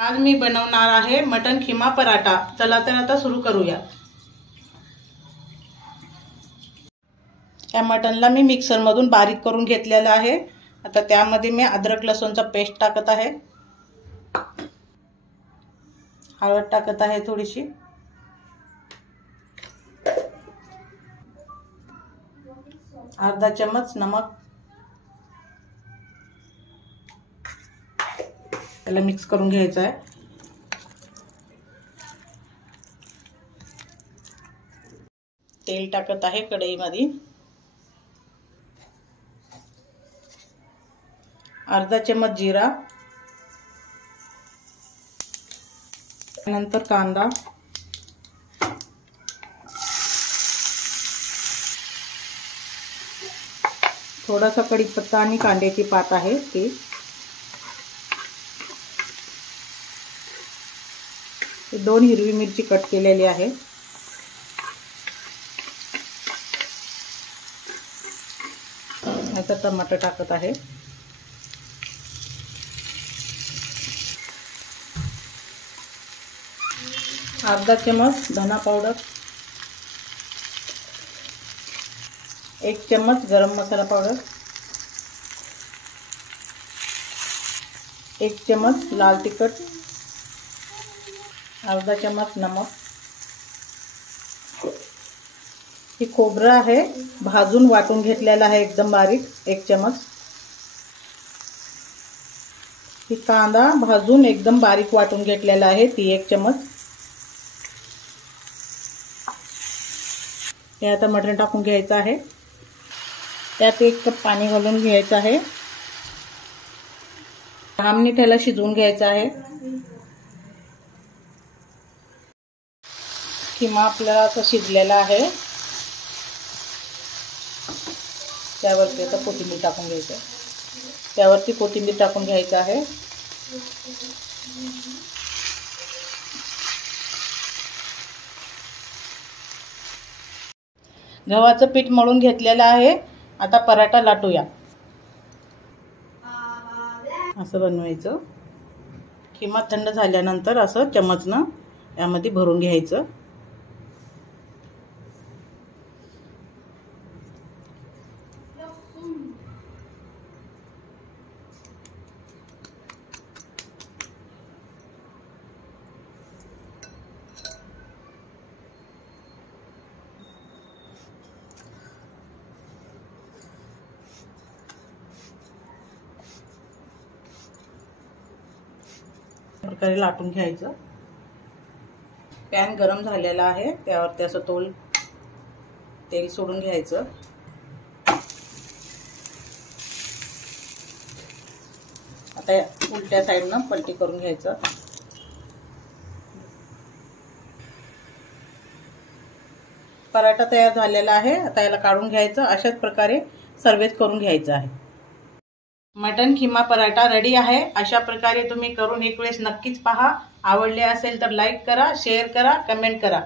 आज मी बनवणार आहे मटन खिमा पराठा। चला तर आता सुरू करूया। या मटनला मी मिक्सर मधून बारीक करून घेतलेला आहे। आता त्यामध्ये मी अद्रक लसूणचा पेस्ट टाकत आहे, हळद टाकत आहे थोडीशी, अर्धा चम्मच नमक, त्याला मिक्स करून घ्यायचं आहे। तेल टाकत आहे कढईमध्ये, अर्धा चम्मच जीरा, नंतर कांदा, थोडासा कढीपत्ता आणि कांद्याची पात आहे ते, दोन हिरवी मिरची कट केलेली आहे, आता टमाटर टाकत आहे, अर्धा चम्मच धना पावडर, 1 चम्मच गरम मसाला पावडर, 1 चम्मच लाल तिखट, अर्धा चम्मच नमक। ही खोबरं आहे, भाजून वाटून घेतलेला आहे एकदम बारीक, 1 चम्मच। ही कांदा भाजून एकदम बारीक वाटून घेतलेला आहे, ती 1 चम्मच। हे आता मटण टाकून घ्यायचं आहे, त्यात 1 कप पाणी घालून घ्यायचं आहे, 10 मिनिट त्याला शिजवून घ्यायचं आहे। खिमा आपल्याला आता शिजलेला आहे, त्यावरती आता कोथिंबीर टाकून घ्यायचं आहे, त्यावरती कोथिंबीर टाकून घ्यायचं आहे। गव्हाचं पीठ मळून घेतलेलं आहे, आता पराठा लाटूया। असं बनवायचं। खिमा थंड झाल्यानंतर असं चमचनं यामध्ये भरून घ्यायचं। प्रकारे लाटून घ्यायचं। पॅन गरम झालेला आहे, त्यावरती असं तेल सोडून घ्यायचं। आता उलट्या साईडनं पलटी करून घ्यायचं। पराठा तयार झालेला आहे, आता याला काढून घ्यायचं। अशाच प्रकारे सर्व्ह करून घ्यायचं आहे। मटन खिमा पराठा रेडी आहे। अशा प्रकारे तुम्ही करून एक वेळेस नक्कीच पहा। आवडले असेल तर लाईक करा, शेअर करा, कमेंट करा।